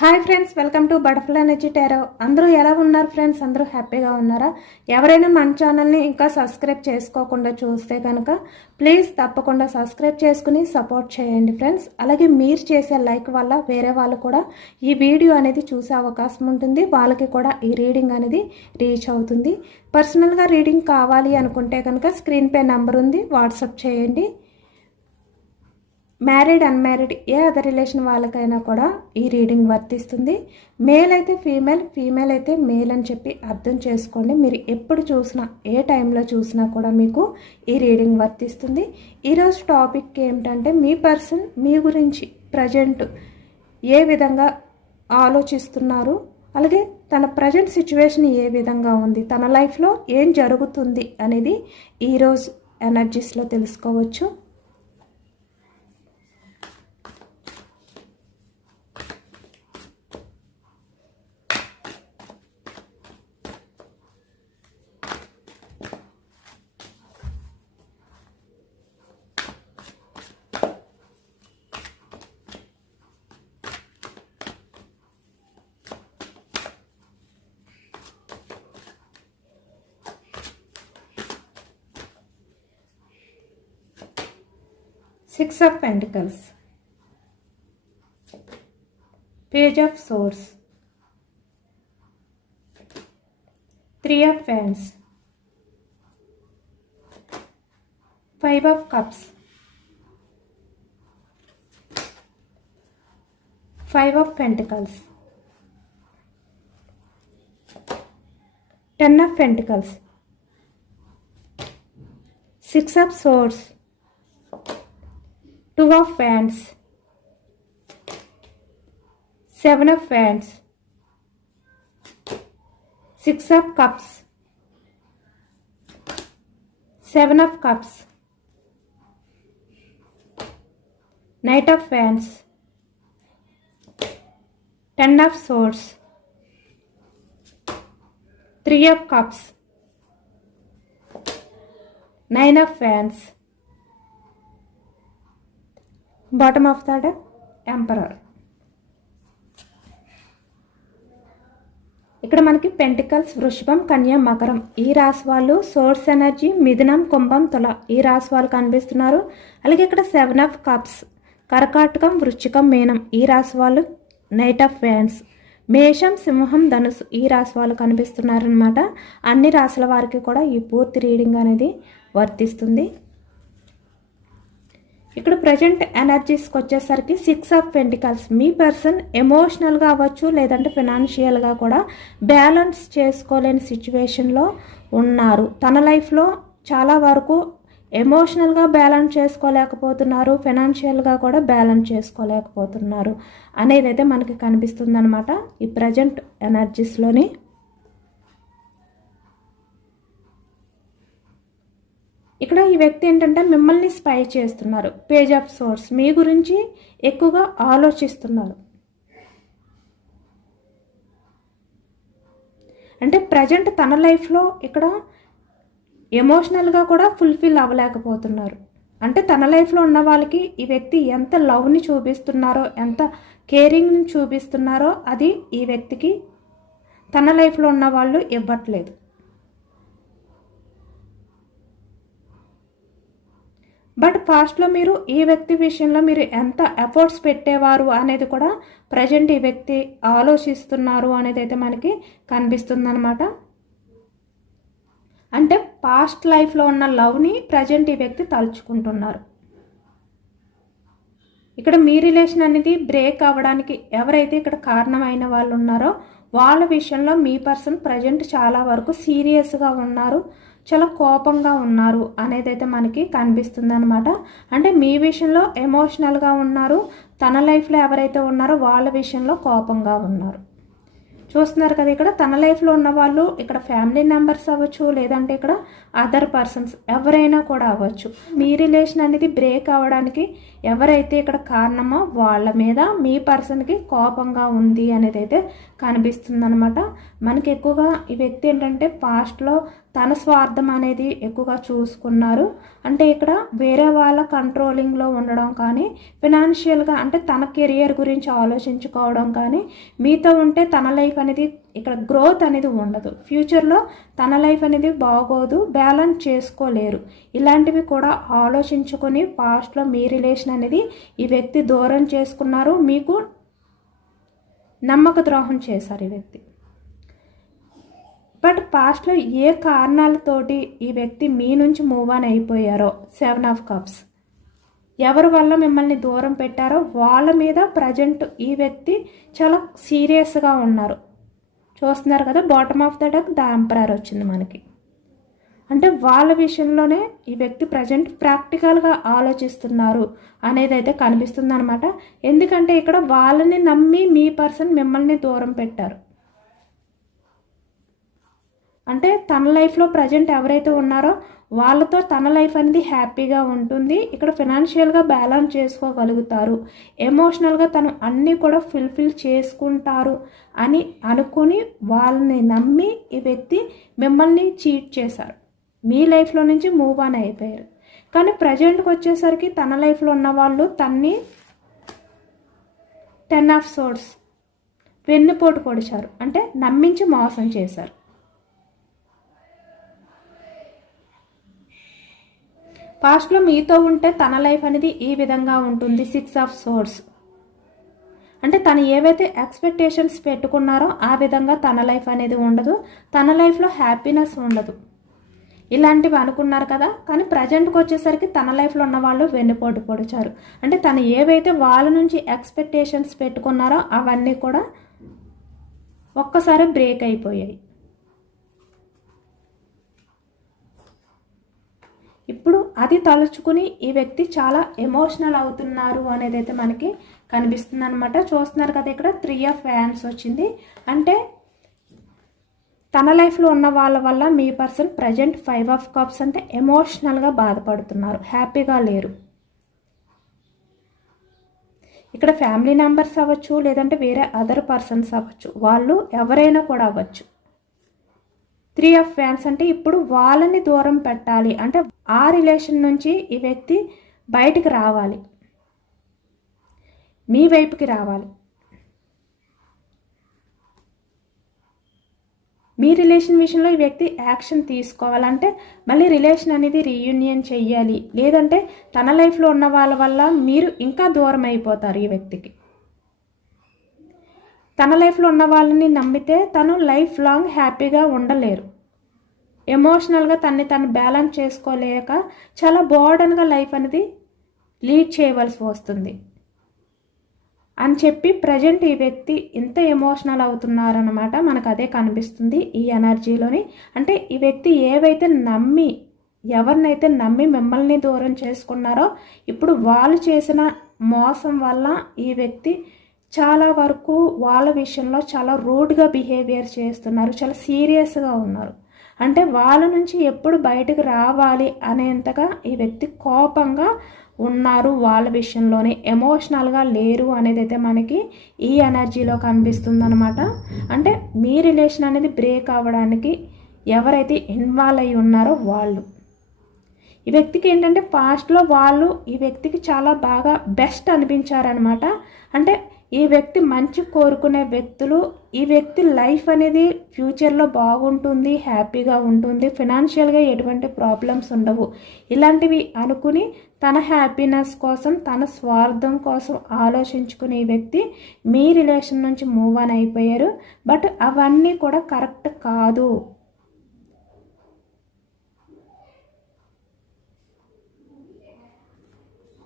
Hi friends, welcome to butterfly energy tarot. అందరూ ఎలా ఉన్నారు ఫ్రెండ్స్? అందరూ హ్యాపీగా ఉన్నారా? ఎవరైనా మన ఛానల్ని ఇంకా సబ్స్క్రైబ్ చేసుకోకుండా చూస్తే కనుక ప్లీజ్ తప్పకుండా సబ్స్క్రైబ్ చేసుకుని సపోర్ట్ చేయండి ఫ్రెండ్స్. అలాగే మీరు చేసే లైక్ వల్ల వేరే వాళ్ళు కూడా ఈ వీడియో అనేది చూసే అవకాశం ఉంటుంది. వాళ్ళకి కూడా ఈ రీడింగ్ అనేది రీచ్ అవుతుంది. పర్సనల్గా రీడింగ్ కావాలి అనుకుంటే కనుక స్క్రీన్ పై నెంబర్ ఉంది, వాట్సాప్ చేయండి. మ్యారీడ్ అన్మ్యారీడ్ ఏ అదర్ రిలేషన్ వాళ్ళకైనా కూడా ఈ రీడింగ్ వర్తిస్తుంది. మేల్ అయితే ఫీమేల్, ఫీమేల్ అయితే మేల్ అని చెప్పి అర్థం చేసుకోండి. మీరు ఎప్పుడు చూసినా ఏ టైంలో చూసినా కూడా మీకు ఈ రీడింగ్ వర్తిస్తుంది. ఈరోజు టాపిక్ ఏమిటంటే మీ పర్సన్ మీ గురించి ప్రజెంట్ ఏ విధంగా ఆలోచిస్తున్నారు, అలాగే తన ప్రజెంట్ సిచ్యువేషన్ ఏ విధంగా ఉంది, తన లైఫ్లో ఏం జరుగుతుంది అనేది ఈరోజు ఎనర్జీస్లో తెలుసుకోవచ్చు. Six of Pentacles, Page of Swords, Three of Wands, Five of Cups, Five of Pentacles, Ten of Pentacles, Six of Swords, Two of Wands, Seven of Wands, Six of Cups, Seven of Cups, Knight of Wands, Ten of Swords, Three of Cups, Nine of Wands, bottom of the deck emperor. ఇక్కడ మనకి pentacles, వృషభం, కన్య, మకరం ఈ రాశి వాళ్ళు, source energy మిథునం, కుంభం, తుల ఈ రాశి వాళ్ళు కనిపిస్తున్నారు. అలాగే ఇక్కడ సెవెన్ ఆఫ్ కప్స్, కర్కాటకం, వృశ్చికం, మీనం ఈ రాశి వాళ్ళు, నైట్ ఆఫ్ వ్యాన్స్, మేషం, సింహం, ధనుసు ఈ రాశి వాళ్ళు కనిపిస్తున్నారనమాట. అన్ని రాశుల వారికి కూడా ఈ పూర్తి రీడింగ్ అనేది వర్తిస్తుంది. ఇక్కడ ప్రజెంట్ ఎనర్జీస్కి వచ్చేసరికి six of pentacles, me person ఎమోషనల్గా అవ్వచ్చు లేదంటే ఫినాన్షియల్గా కూడా బ్యాలెన్స్ చేసుకోలేని సిచ్యువేషన్లో ఉన్నారు. తన లైఫ్లో చాలా వరకు ఎమోషనల్గా బ్యాలెన్స్ చేసుకోలేకపోతున్నారు, ఫినాన్షియల్గా కూడా బ్యాలెన్స్ చేసుకోలేకపోతున్నారు అనేది అయితే మనకి కనిపిస్తుంది అనమాట ఈ ప్రజెంట్ ఎనర్జీస్లోని. ఇక్కడ ఈ వ్యక్తి ఏంటంటే మిమ్మల్ని స్పై చేస్తున్నారు. పేజ్ ఆఫ్ సోర్స్, మీ గురించి ఎక్కువగా ఆలోచిస్తున్నారు. అంటే ప్రజెంట్ తన లైఫ్లో ఇక్కడ ఎమోషనల్గా కూడా ఫుల్ఫిల్ అవ్వలేకపోతున్నారు. అంటే తన లైఫ్లో ఉన్న వాళ్ళకి ఈ వ్యక్తి ఎంత లవ్ని చూపిస్తున్నారో, ఎంత కేరింగ్ని చూపిస్తున్నారో అది ఈ వ్యక్తికి తన లైఫ్లో ఉన్న వాళ్ళు ఇవ్వట్లేదు. బట్ పాస్ట్లో మీరు ఈ వ్యక్తి విషయంలో మీరు ఎంత ఎఫర్ట్స్ పెట్టేవారు అనేది కూడా ప్రజెంట్ ఈ వ్యక్తి ఆలోచిస్తున్నారు అనేది అయితే మనకి కనిపిస్తుంది అనమాట. అంటే పాస్ట్ లైఫ్లో ఉన్న లవ్ని ప్రజెంట్ ఈ వ్యక్తి తలుచుకుంటున్నారు. ఇక్కడ మీ రిలేషన్ అనేది బ్రేక్ అవ్వడానికి ఎవరైతే ఇక్కడ కారణమైన వాళ్ళు ఉన్నారో వాళ్ళ విషయంలో మీ పర్సన్ ప్రజెంట్ చాలా వరకు సీరియస్గా ఉన్నారు, చాలా కోపంగా ఉన్నారు అనేది అయితే మనకి కనిపిస్తుంది అనమాట. అంటే మీ విషయంలో ఎమోషనల్గా ఉన్నారు, తన లైఫ్లో ఎవరైతే ఉన్నారో వాళ్ళ విషయంలో కోపంగా ఉన్నారు. చూస్తున్నారు కదా, ఇక్కడ తన లైఫ్లో ఉన్న వాళ్ళు ఇక్కడ ఫ్యామిలీ మెంబర్స్ అవ్వచ్చు లేదంటే ఇక్కడ అదర్ పర్సన్స్ ఎవరైనా కూడా అవ్వచ్చు. మీ రిలేషన్ అనేది బ్రేక్ అవ్వడానికి ఎవరైతే ఇక్కడ కారణమో వాళ్ళ మీద మీ పర్సన్కి కోపంగా ఉంది అనేది అయితే కనిపిస్తుంది అనమాట. మనకి ఎక్కువగా ఈ వ్యక్తి ఏంటంటే పాస్ట్లో తన స్వార్థం అనేది ఎక్కువగా చూసుకున్నారు. అంటే ఇక్కడ వేరే వాళ్ళ కంట్రోలింగ్లో ఉండడం కానీ, ఫినాన్షియల్గా అంటే తన కెరియర్ గురించి ఆలోచించుకోవడం కానీ, మీతో ఉంటే తన లైఫ్ అనేది ఇక్కడ గ్రోత్ అనేది ఉండదు, ఫ్యూచర్లో తన లైఫ్ అనేది బాగోదు, బ్యాలెన్స్ చేసుకోలేరు. ఇలాంటివి కూడా ఆలోచించుకొని పాస్ట్లో మీ రిలేషన్ అనేది ఈ వ్యక్తి దూరం చేసుకున్నారు, మీకు నమ్మక ద్రోహం చేశారు ఈ వ్యక్తి. బట్ పాస్ట్లో ఏ కారణాలతోటి ఈ వ్యక్తి మీ నుంచి మూవ్ ఆన్ అయిపోయారో, 7 ఆఫ్ కప్స్, ఎవరి వల్ల మిమ్మల్ని దూరం పెట్టారో వాళ్ళ మీద ప్రజెంట్ ఈ వ్యక్తి చాలా సీరియస్గా ఉన్నారు. చూస్తున్నారు కదా, bottom of the deck the emperor వచ్చింది మనకి. అంటే వాళ్ళ విషయంలోనే ఈ వ్యక్తి ప్రజెంట్ ప్రాక్టికల్గా ఆలోచిస్తున్నారు అనేది అయితే కనిపిస్తుంది అనమాట. ఎందుకంటే ఇక్కడ వాళ్ళని నమ్మి మీ పర్సన్ మిమ్మల్ని దూరం పెట్టారు. అంటే తన లైఫ్లో ప్రజెంట్ ఎవరైతే ఉన్నారో వాళ్ళతో తన లైఫ్ అనేది హ్యాపీగా ఉంటుంది, ఇక్కడ ఫినాన్షియల్గా బ్యాలెన్స్ చేసుకోగలుగుతారు, ఎమోషనల్గా తను అన్నీ కూడా ఫుల్ఫిల్ చేసుకుంటారు అని అనుకుని వాళ్ళని నమ్మి ఈ వ్యక్తి మిమ్మల్ని చీట్ చేశారు, మీ లైఫ్లో నుంచి మూవ్ ఆన్ అయిపోయారు. కానీ ప్రజెంట్కి వచ్చేసరికి తన లైఫ్లో ఉన్న వాళ్ళు తన్ని 10 ఆఫ్ సోర్డ్స్ వెన్నుపోటు పొడిచారు, అంటే నమ్మించి మోసం చేశారు. పాస్ట్లో మీతో ఉంటే తన లైఫ్ అనేది ఈ విధంగా ఉంటుంది, 6 ఆఫ్ సోర్డ్స్, అంటే తను ఏవైతే ఎక్స్పెక్టేషన్స్ పెట్టుకున్నారో ఆ విధంగా తన లైఫ్ అనేది ఉండదు, తన లైఫ్లో హ్యాపీనెస్ ఉండదు. ఇలాంటివి అనుకున్నారు కదా, కానీ ప్రజెంట్కి వచ్చేసరికి తన లైఫ్లో ఉన్న వాళ్ళు వెన్నుపోటు పొడిచారు. అంటే తను ఏవైతే వాళ్ళ నుంచి ఎక్స్పెక్టేషన్స్ పెట్టుకున్నారో అవన్నీ కూడా ఒక్కసారి బ్రేక్ అయిపోయాయి. ఇప్పుడు అది తలుచుకుని ఈ వ్యక్తి చాలా ఎమోషనల్ అవుతున్నారు అనేది అయితే మనకి కనిపిస్తుంది అనమాట. చూస్తున్నారు కదా, ఇక్కడ 3 ఆఫ్ వ్యాండ్స్ వచ్చింది. అంటే తన లైఫ్లో ఉన్న వాళ్ళ వల్ల మీ పర్సన్ ప్రజెంట్ 5 ఆఫ్ కప్స్, అంటే ఎమోషనల్గా బాధపడుతున్నారు, హ్యాపీగా లేరు. ఇక్కడ ఫ్యామిలీ మెంబర్స్ అవ్వచ్చు, లేదంటే వేరే అదర్ పర్సన్స్ అవ్వచ్చు, వాళ్ళు ఎవరైనా కూడా అవ్వచ్చు. 3 ఆఫ్ వ్యాండ్స్ అంటే ఇప్పుడు వాళ్ళని దూరం పెట్టాలి, అంటే ఆ రిలేషన్ నుంచి ఈ వ్యక్తి బయటికి రావాలి, మీ వైపుకి రావాలి. మీ రిలేషన్ విషయంలో ఈ వ్యక్తి యాక్షన్ తీసుకోవాలంటే మళ్ళీ రిలేషన్ అనేది రీయూనియన్ చెయ్యాలి, లేదంటే తన లైఫ్లో ఉన్న వాళ్ళ వల్ల మీరు ఇంకా దూరం అయిపోతారు ఈ వ్యక్తికి. తన లైఫ్లో ఉన్న వాళ్ళని నమ్మితే తను లైఫ్ లాంగ్ హ్యాపీగా ఉండలేరు, ఎమోషనల్గా తను బ్యాలెన్స్ చేసుకోలేక చాలా బర్డెన్గా లైఫ్ అనేది లీడ్ చేయవలసి వస్తుంది అని చెప్పి ప్రజెంట్ ఈ వ్యక్తి ఇంత ఎమోషనల్ అవుతున్నారన్నమాట. మనకు అదే కనిపిస్తుంది ఈ ఎనర్జీలోని. అంటే ఈ వ్యక్తి ఎవరినైతే నమ్మి మిమ్మల్ని దూరం చేసుకున్నారో ఇప్పుడు వాళ్ళు చేసిన మోసం వల్ల ఈ వ్యక్తి చాలా వరకు వాళ్ళ విషయంలో చాలా రూడ్గా బిహేవియర్ చేస్తున్నారు, చాలా సీరియస్గా ఉన్నారు. అంటే వాళ్ళ నుంచి ఎప్పుడు బయటకు రావాలి అనేంతగా ఈ వ్యక్తి కోపంగా ఉన్నారు, వాళ్ళ విషయంలోనే ఎమోషనల్గా లేరు అనేది అయితే మనకి ఈ ఎనర్జీలో కనిపిస్తుంది అనమాట. అంటే మీ రిలేషన్ అనేది బ్రేక్ అవ్వడానికి ఎవరైతే ఇన్వాల్వ్ అయి ఉన్నారో వాళ్ళు, ఈ వ్యక్తికి ఏంటంటే పాస్ట్లో వాళ్ళు ఈ వ్యక్తికి చాలా బాగా బెస్ట్ అనిపించారనమాట. అంటే ఈ వ్యక్తి మంచి కోరుకునే వ్యక్తులు, ఈ వ్యక్తి లైఫ్ అనేది ఫ్యూచర్లో బాగుంటుంది, హ్యాపీగా ఉంటుంది, ఫినాన్షియల్గా ఎటువంటి ప్రాబ్లమ్స్ ఉండవు, ఇలాంటివి అనుకుని తన హ్యాపీనెస్ కోసం తన స్వార్థం కోసం ఆలోచించుకునే వ్యక్తి మీ రిలేషన్ నుంచి మూవ్ ఆన్ అయిపోయారు. బట్ అవన్నీ కూడా కరెక్ట్ కాదు.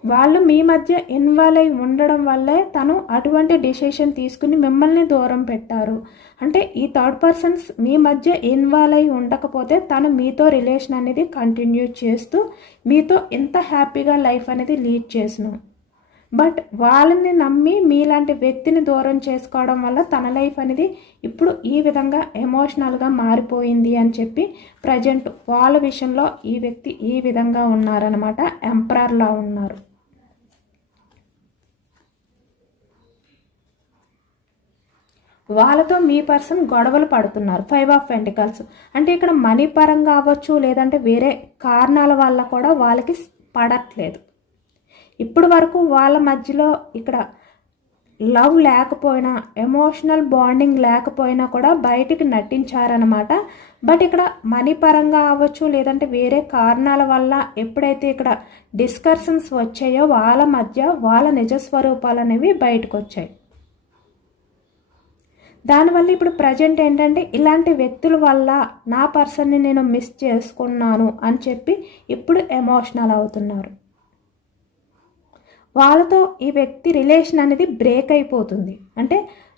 వాళ్ళు మీ మధ్య ఇన్వాల్వ్ అయి ఉండడం వల్లే తను అటువంటి డిసిషన్ తీసుకుని మిమ్మల్ని దూరం పెట్టారు. అంటే ఈ థర్డ్ పర్సన్స్ మీ మధ్య ఇన్వాల్వ్ అయి ఉండకపోతే తను మీతో రిలేషన్ అనేది కంటిన్యూ చేస్తూ మీతో ఎంత హ్యాపీగా లైఫ్ అనేది లీడ్ చేసినాం. బట్ వాళ్ళని నమ్మి మీలాంటి వ్యక్తిని దూరం చేసుకోవడం వల్ల తన లైఫ్ అనేది ఇప్పుడు ఈ విధంగా ఎమోషనల్గా మారిపోయింది అని చెప్పి ప్రజెంట్ వాళ్ళ విషయంలో ఈ వ్యక్తి ఈ విధంగా ఉన్నారనమాట, ఎంపరర్లా ఉన్నారు. వాళ్ళతో మీ పర్సన్ గొడవలు పడుతున్నారు. 5 ఆఫ్ పెంటికల్స్ అంటే ఇక్కడ మనీ పరంగా అవ్వచ్చు, లేదంటే వేరే కారణాల వల్ల కూడా వాళ్ళకి పడట్లేదు. ఇప్పుడు వరకు వాళ్ళ మధ్యలో ఇక్కడ లవ్ లేకపోయినా, ఎమోషనల్ బాండింగ్ లేకపోయినా కూడా బయటికి నటించారనమాట. బట్ ఇక్కడ మనీ పరంగా అవ్వచ్చు, లేదంటే వేరే కారణాల వల్ల ఎప్పుడైతే ఇక్కడ డిస్కషన్స్ వచ్చాయో వాళ్ళ మధ్య వాళ్ళ నిజస్వరూపాలు అనేవి బయటకు వచ్చాయి. దానివల్ల ఇప్పుడు ప్రజెంట్ ఏంటంటే ఇలాంటి వ్యక్తుల వల్ల నా పర్సన్ని నేను మిస్ చేసుకున్నాను అని చెప్పి ఇప్పుడు ఎమోషనల్ అవుతున్నారు. వాళ్ళతో ఈ వ్యక్తి రిలేషన్ అనేది బ్రేక్ అయిపోతుంది. అంటే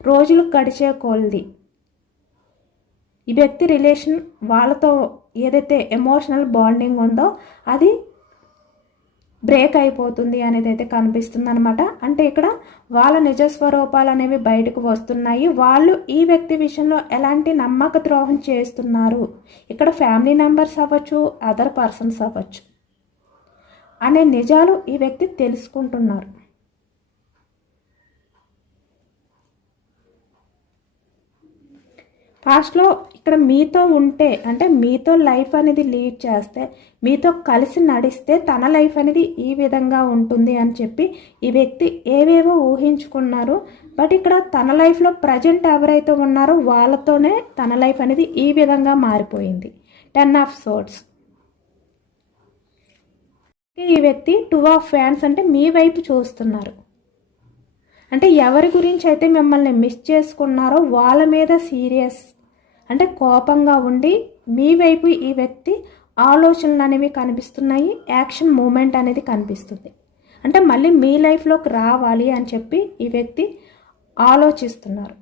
రోజులు గడిచే కొలది ఈ వ్యక్తి రిలేషన్ వాళ్ళతో ఏదైతే ఎమోషనల్ బాండింగ్ ఉందో అది బ్రేక్ అయిపోతుంది అనేది అయితే కనిపిస్తుంది అనమాట. అంటే ఇక్కడ వాళ్ళ నిజస్వరూపాలు అనేవి బయటకు వస్తున్నాయి. వాళ్ళు ఈ వ్యక్తి విషయంలో ఎలాంటి నమ్మక ద్రోహం చేస్తున్నారు, ఇక్కడ ఫ్యామిలీ మెంబర్స్ అవ్వచ్చు, అదర్ పర్సన్స్ అవ్వచ్చు అనే నిజాలు ఈ వ్యక్తి తెలుసుకుంటున్నారు. పాస్ట్లో ఇక్కడ మీతో ఉంటే, అంటే మీతో లైఫ్ అనేది లీడ్ చేస్తే, మీతో కలిసి నడిస్తే తన లైఫ్ అనేది ఈ విధంగా ఉంటుంది అని చెప్పి ఈ వ్యక్తి ఏవేవో ఊహించుకున్నారు. బట్ ఇక్కడ తన లైఫ్లో ప్రజెంట్ ఎవరైతే ఉన్నారో వాళ్ళతోనే తన లైఫ్ అనేది ఈ విధంగా మారిపోయింది. 10 ఆఫ్ సోర్డ్స్. ఈ వ్యక్తి 2 ఆఫ్ ఫ్యాన్స్ అంటే మీ వైపు చూస్తున్నారు. అంటే ఎవరి గురించి అయితే మిమ్మల్ని మిస్ చేసుకున్నారో వాళ్ళ మీద సీరియస్ అంటే కోపంగా ఉండి మీ వైపు ఈ వ్యక్తి ఆలోచనలు అనేవి కనిపిస్తున్నాయి. యాక్షన్ మూమెంట్ అనేది కనిపిస్తుంది. అంటే మళ్ళీ మీ లైఫ్లోకి రావాలి అని చెప్పి ఈ వ్యక్తి ఆలోచిస్తున్నారు.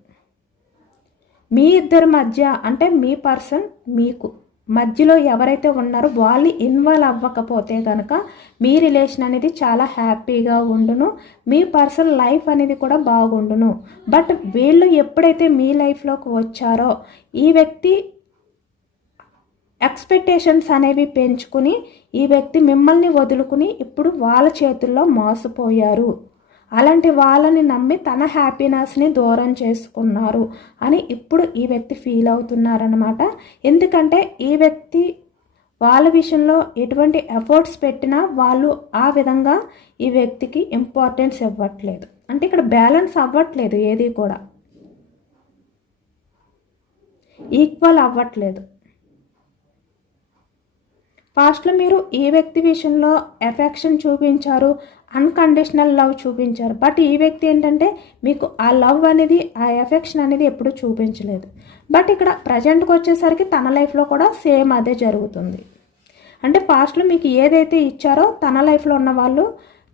మీ ఇద్దరి మధ్య అంటే మీ పర్సన్ మీకు మధ్యలో ఎవరైతే ఉన్నారో వాళ్ళు ఇన్వాల్వ్ అవ్వకపోతే కనుక మీ రిలేషన్ అనేది చాలా హ్యాపీగా ఉండును, మీ పర్సనల్ లైఫ్ అనేది కూడా బాగుండును. బట్ వీళ్ళు ఎప్పుడైతే మీ లైఫ్లోకి వచ్చారో ఈ వ్యక్తి ఎక్స్పెక్టేషన్స్ అనేవి పెంచుకుని ఈ వ్యక్తి మిమ్మల్ని వదులుకుని ఇప్పుడు వాళ్ళ చేతుల్లో మోసపోయారు. అలాంటి వాళ్ళని నమ్మి తన హ్యాపీనెస్ని దూరం చేసుకున్నారు అని ఇప్పుడు ఈ వ్యక్తి ఫీల్ అవుతున్నారనమాట. ఎందుకంటే ఈ వ్యక్తి వాళ్ళ విషయంలో ఎటువంటి ఎఫర్ట్స్ పెట్టినా వాళ్ళు ఆ విధంగా ఈ వ్యక్తికి ఇంపార్టెన్స్ ఇవ్వట్లేదు. అంటే ఇక్కడ బ్యాలెన్స్ అవ్వట్లేదు, ఏది కూడా ఈక్వల్ అవ్వట్లేదు. పాస్ట్లో మీరు ఈ వ్యక్తి విషయంలో ఎఫెక్షన్ చూపించారు, అన్కండిషనల్ లవ్ చూపించారు. బట్ ఈ వ్యక్తి ఏంటంటే మీకు ఆ లవ్ అనేది, ఆ ఎఫెక్షన్ అనేది ఎప్పుడూ చూపించలేదు. బట్ ఇక్కడ ప్రజెంట్కి వచ్చేసరికి తన లైఫ్లో కూడా సేమ్ అదే జరుగుతుంది. అంటే పాస్ట్లో మీకు ఏదైతే ఇచ్చారో తన లైఫ్లో ఉన్న వాళ్ళు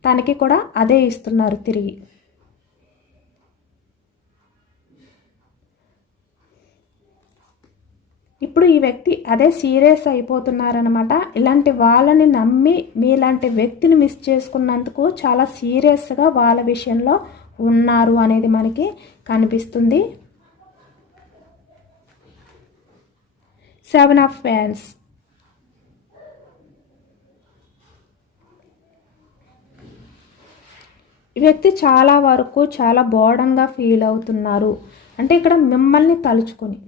తనకి కూడా అదే ఇస్తున్నారు తిరిగి. ఇప్పుడు ఈ వ్యక్తి అదే సీరియస్ అయిపోతున్నారనమాట. ఇలాంటి వాళ్ళని నమ్మి మీలాంటి వ్యక్తిని మిస్ చేసుకున్నందుకు చాలా సీరియస్గా వాళ్ళ విషయంలో ఉన్నారు అనేది మనకి కనిపిస్తుంది. 7 ఆఫ్ ఫ్యాన్స్. ఈ వ్యక్తి చాలా వరకు చాలా బోర్డన్గా ఫీల్ అవుతున్నారు. అంటే ఇక్కడ మిమ్మల్ని తలుచుకొని.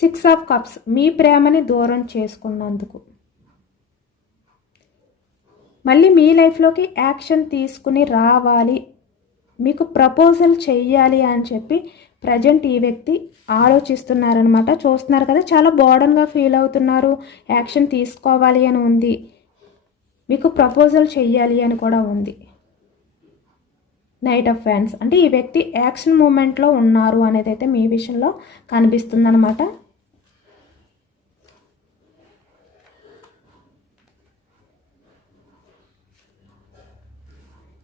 6 ఆఫ్ కప్స్. మీ ప్రేమని దూరం చేసుకున్నందుకు మళ్ళీ మీ లైఫ్లోకి యాక్షన్ తీసుకుని రావాలి, మీకు ప్రపోజల్ చెయ్యాలి అని చెప్పి ప్రజెంట్ ఈ వ్యక్తి ఆలోచిస్తున్నారనమాట. చూస్తున్నారు కదా, చాలా బోర్డన్గా ఫీల్ అవుతున్నారు. యాక్షన్ తీసుకోవాలి అని ఉంది, మీకు ప్రపోజల్ చెయ్యాలి అని కూడా ఉంది. నైట్ ఆఫ్ ఫ్యాన్స్ అంటే ఈ వ్యక్తి యాక్షన్ మూమెంట్లో ఉన్నారు అనేది అయితే మీ విషయంలో కనిపిస్తుంది అనమాట.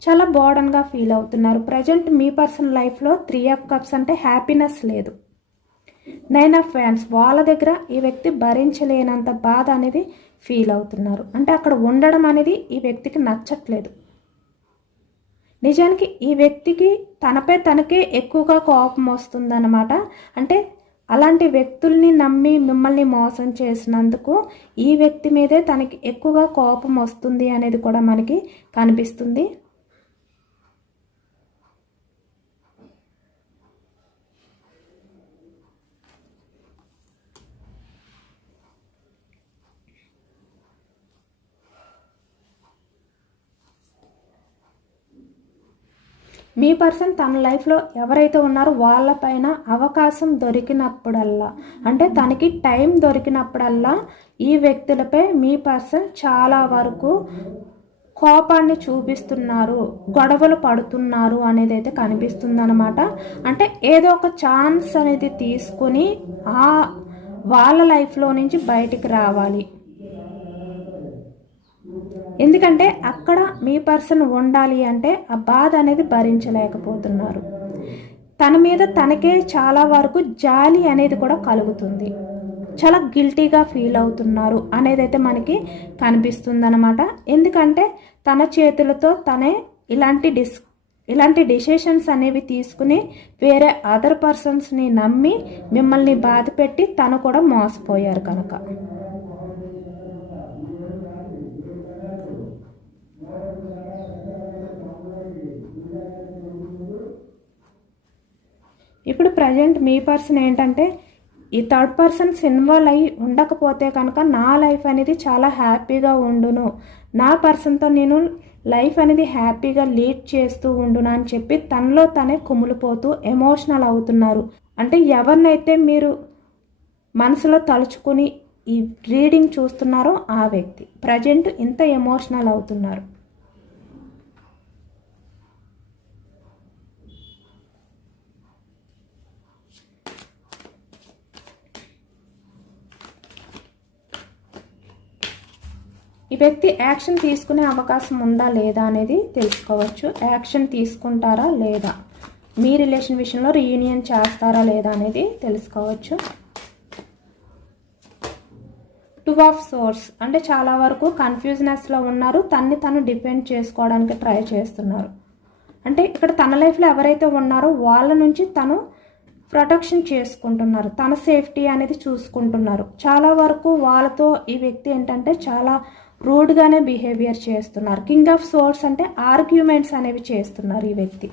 చాలా బోర్డన్గా ఫీల్ అవుతున్నారు. ప్రజెంట్ మీ పర్సనల్ లైఫ్లో 3 ఆఫ్ కప్స్ అంటే హ్యాపీనెస్ లేదు. 9 ఆఫ్ ఫ్యాన్స్ వాళ్ళ దగ్గర ఈ వ్యక్తి భరించలేనంత బాధ అనేది ఫీల్ అవుతున్నారు. అంటే అక్కడ ఉండడం అనేది ఈ వ్యక్తికి నచ్చట్లేదు. నిజానికి ఈ వ్యక్తికి తనపై తనకే ఎక్కువగా కోపం వస్తుందన్నమాట. అంటే అలాంటి వ్యక్తుల్ని నమ్మి మిమ్మల్ని మోసం చేసినందుకు ఈ వ్యక్తి మీదే తనకి ఎక్కువగా కోపం వస్తుంది అనేది కూడా మనకి కనిపిస్తుంది. మీ పర్సన్ తన లైఫ్లో ఎవరైతే ఉన్నారో వాళ్ళపైన అవకాశం దొరికినప్పుడల్లా, అంటే తనకి టైం దొరికినప్పుడల్లా ఈ వ్యక్తులపై మీ పర్సన్ చాలా వరకు కోపాన్ని చూపిస్తున్నారు, గొడవలు పడుతున్నారు అనేది అయితే కనిపిస్తుంది అనమాట. అంటే ఏదో ఒక ఛాన్స్ అనేది తీసుకుని వాళ్ళ లైఫ్లో నుంచి బయటికి రావాలి. ఎందుకంటే అక్కడ మీ పర్సన్ ఉండాలి అంటే ఆ బాధ అనేది భరించలేకపోతున్నారు. తన మీద తనకే చాలా వరకు జాలి అనేది కూడా కలుగుతుంది, చాలా గిల్టీగా ఫీల్ అవుతున్నారు అనేది అయితే మనకి కనిపిస్తుంది అనమాట. ఎందుకంటే తన చేతులతో తనే ఇలాంటి డిసిషన్స్ అనేవి తీసుకుని వేరే అదర్ పర్సన్స్ని నమ్మి మిమ్మల్ని బాధ పెట్టి తను కూడా మోసపోయారు కనుక. ఇప్పుడు ప్రజెంట్ మీ పర్సన్ ఏంటంటే ఈ థర్డ్ పర్సన్స్ ఇన్వాల్వ్ అయ్యి ఉండకపోతే కనుక నా లైఫ్ అనేది చాలా హ్యాపీగా ఉండును, నా పర్సన్తో నేను లైఫ్ అనేది హ్యాపీగా లీడ్ చేస్తూ ఉండును అని చెప్పి తనలో తనే కుమిలిపోతూ ఎమోషనల్ అవుతున్నారు. అంటే ఎవరినైతే మీరు మనసులో తలుచుకుని ఈ రీడింగ్ చూస్తున్నారో ఆ వ్యక్తి ప్రజెంట్ ఇంత ఎమోషనల్ అవుతున్నారు. ఈ వ్యక్తి యాక్షన్ తీసుకునే అవకాశం ఉందా లేదా అనేది తెలుసుకోవచ్చు. యాక్షన్ తీసుకుంటారా లేదా, మీ రిలేషన్ విషయంలో రీయూనియన్ చేస్తారా లేదా అనేది తెలుసుకోవచ్చు. 2 ఆఫ్ సోర్స్ అంటే చాలా వరకు కన్ఫ్యూజనెస్లో ఉన్నారు, తన్ని తను డిఫెండ్ చేసుకోవడానికి ట్రై చేస్తున్నారు. అంటే ఇక్కడ తన లైఫ్లో ఎవరైతే ఉన్నారో వాళ్ళ నుంచి తను ప్రొటెక్షన్ చేసుకుంటున్నారు, తన సేఫ్టీ అనేది చూసుకుంటున్నారు. చాలా వరకు వాళ్ళతో ఈ వ్యక్తి ఏంటంటే చాలా రూడ్గానే బిహేవియర్ చేస్తున్నారు. కింగ్ ఆఫ్ సోర్స్ అంటే ఆర్గ్యుమెంట్స్ అనేవి చేస్తున్నారు ఈ వ్యక్తి.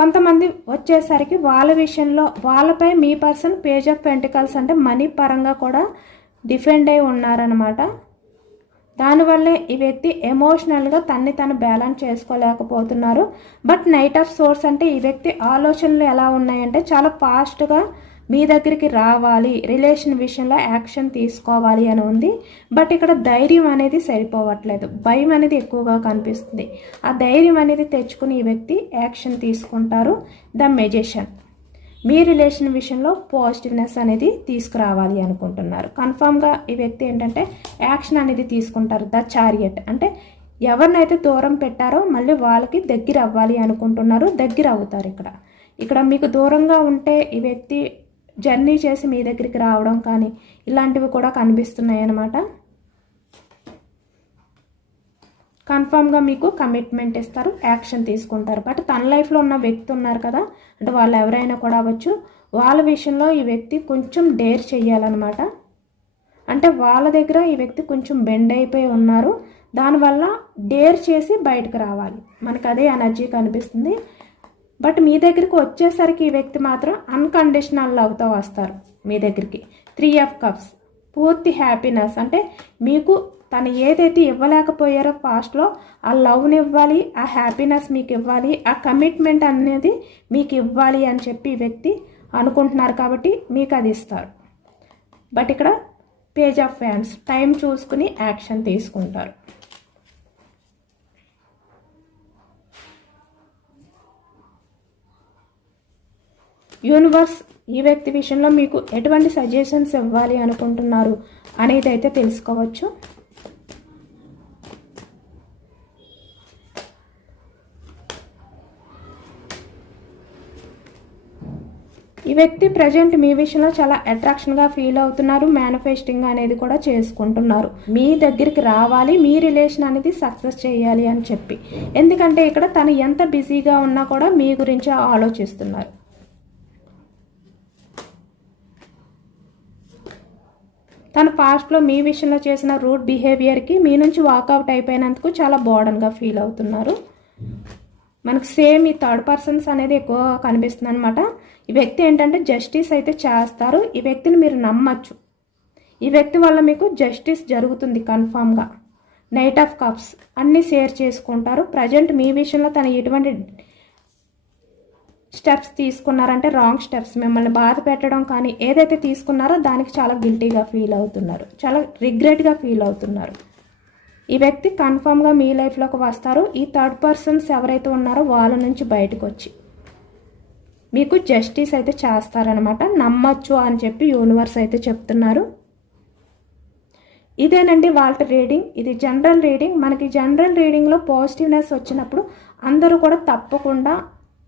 కొంతమంది వచ్చేసరికి వాళ్ళ విషయంలో వాళ్ళపై మీ పర్సన్ పేజ్ ఆఫ్ పెంటికల్స్ అంటే మనీ పరంగా కూడా డిఫెండ్ అయి ఉన్నారనమాట. దానివల్లే ఈ వ్యక్తి ఎమోషనల్గా తన్ని తను బ్యాలెన్స్ చేసుకోలేకపోతున్నారు. బట్ నైట్ ఆఫ్ సోర్స్ అంటే ఈ వ్యక్తి ఆలోచనలు ఎలా ఉన్నాయంటే చాలా ఫాస్ట్గా మీ దగ్గరికి రావాలి, రిలేషన్ విషయంలో యాక్షన్ తీసుకోవాలి అని ఉంది. బట్ ఇక్కడ ధైర్యం అనేది సరిపోవట్లేదు, భయం అనేది ఎక్కువగా కనిపిస్తుంది. ఆ ధైర్యం అనేది తెచ్చుకుని ఈ వ్యక్తి యాక్షన్ తీసుకుంటారు. ద మెజిషియన్ మీ రిలేషన్ విషయంలో పాజిటివ్నెస్ అనేది తీసుకురావాలి అనుకుంటున్నారు. కన్ఫామ్గా ఈ వ్యక్తి ఏంటంటే యాక్షన్ అనేది తీసుకుంటారు. ద చారియట్ అంటే ఎవరినైతే దూరం పెట్టారో మళ్ళీ వాళ్ళకి దగ్గర అవ్వాలి అనుకుంటున్నారు, దగ్గర అవుతారు. ఇక్కడ మీకు దూరంగా ఉంటే ఈ వ్యక్తి జర్నీ చేసి మీ దగ్గరికి రావడం కానీ ఇలాంటివి కూడా కనిపిస్తున్నాయి అన్నమాట. కన్ఫామ్గా మీకు కమిట్మెంట్ ఇస్తారు, యాక్షన్ తీసుకుంటారు. బట్ తన లైఫ్లో ఉన్న వ్యక్తి ఉన్నారు కదా, అంటే వాళ్ళు ఎవరైనా కూడా అవ్వచ్చు, వాళ్ళ విషయంలో ఈ వ్యక్తి కొంచెం డేర్ చేయాలన్నమాట. అంటే వాళ్ళ దగ్గర ఈ వ్యక్తి కొంచెం బెండ్ అయిపోయి ఉన్నారు, దానివల్ల డేర్ చేసి బయటకు రావాలి, మనకు అదే ఎనర్జీ కనిపిస్తుంది. బట్ మీ దగ్గరికి వచ్చేసరికి ఈ వ్యక్తి మాత్రం అన్కండిషనల్ లవ్తో వస్తారు మీ దగ్గరికి. 3 ఆఫ్ కప్స్ పూర్తి హ్యాపీనెస్ అంటే మీకు తను ఏదైతే ఇవ్వలేకపోయారో పాస్ట్లో ఆ లవ్ని ఇవ్వాలి, ఆ హ్యాపీనెస్ మీకు ఇవ్వాలి, ఆ కమిట్మెంట్ అనేది మీకు ఇవ్వాలి అని చెప్పి ఈ వ్యక్తి అనుకుంటున్నారు కాబట్టి మీకు అది ఇస్తారు. బట్ ఇక్కడ పేజ్ ఆఫ్ ఫ్యాన్స్ టైం చూసుకుని యాక్షన్ తీసుకుంటారు. యూనివర్స్ ఈ వ్యక్తి విషయంలో మీకు ఎటువంటి సజెషన్స్ ఇవ్వాలి అనుకుంటున్నారు అనేది అయితే తెలుసుకోవచ్చు. ఈ వ్యక్తి ప్రజెంట్ మీ విషయంలో చాలా అట్రాక్షన్గా ఫీల్ అవుతున్నారు, మేనిఫెస్టింగ్ అనేది కూడా చేసుకుంటున్నారు. మీ దగ్గరికి రావాలి, మీ రిలేషన్ అనేది సక్సెస్ చేయాలి అని చెప్పి. ఎందుకంటే ఇక్కడ తను ఎంత బిజీగా ఉన్నా కూడా మీ గురించి ఆలోచిస్తున్నారు. తను పాస్ట్లో మీ విషయంలో చేసిన రూడ్ బిహేవియర్కి మీ నుంచి వాకౌట్ అయిపోయినందుకు చాలా బోర్డన్గా ఫీల్ అవుతున్నారు. మనకు సేమ్ ఈ థర్డ్ పర్సన్స్ అనేది ఎక్కువ కనిపిస్తుంది అనమాట. ఈ వ్యక్తి ఏంటంటే జస్టిస్ అయితే చేస్తారు, ఈ వ్యక్తిని మీరు నమ్మచ్చు. ఈ వ్యక్తి వల్ల మీకు జస్టిస్ జరుగుతుంది కన్ఫామ్గా. నైట్ ఆఫ్ కప్స్ అన్నీ షేర్ చేసుకుంటారు. ప్రజెంట్ మీ విషయంలో తను ఎటువంటి స్టెప్స్ తీసుకున్నారంటే రాంగ్ స్టెప్స్, మిమ్మల్ని బాధ పెట్టడం కానీ ఏదైతే తీసుకున్నారో దానికి చాలా గిల్టీగా ఫీల్ అవుతున్నారు, చాలా రిగ్రెట్గా ఫీల్ అవుతున్నారు. ఈ వ్యక్తి కన్ఫామ్గా మీ లైఫ్లోకి వస్తారు. ఈ థర్డ్ పర్సన్స్ ఎవరైతే ఉన్నారో వాళ్ళ నుంచి బయటకు వచ్చి మీకు జస్టిస్ అయితే చేస్తారనమాట. నమ్మచ్చు అని చెప్పి యూనివర్స్ అయితే చెప్తున్నారు. ఇదేనండి వాళ్ళ రీడింగ్. ఇది జనరల్ రీడింగ్. మనకి జనరల్ రీడింగ్లో పాజిటివ్నెస్ వచ్చినప్పుడు అందరూ కూడా తప్పకుండా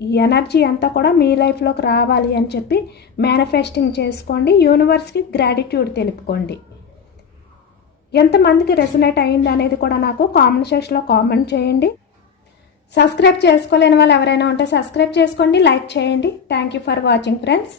ఈ ఎనర్జీ అంతా కూడా మీ లైఫ్లోకి రావాలి అని చెప్పి మేనిఫెస్టింగ్ చేసుకోండి. యూనివర్స్కి గ్రాటిట్యూడ్ తెలుపుకోండి. ఎంతమందికి రెసొనేట్ అయింది అనేది కూడా నాకు కామెంట్ సెక్షన్లో కామెంట్ చేయండి. సబ్స్క్రైబ్ చేసుకోలేని వాళ్ళు ఎవరైనా ఉంటే సబ్స్క్రైబ్ చేసుకోండి, లైక్ చేయండి. Thank you for watching friends.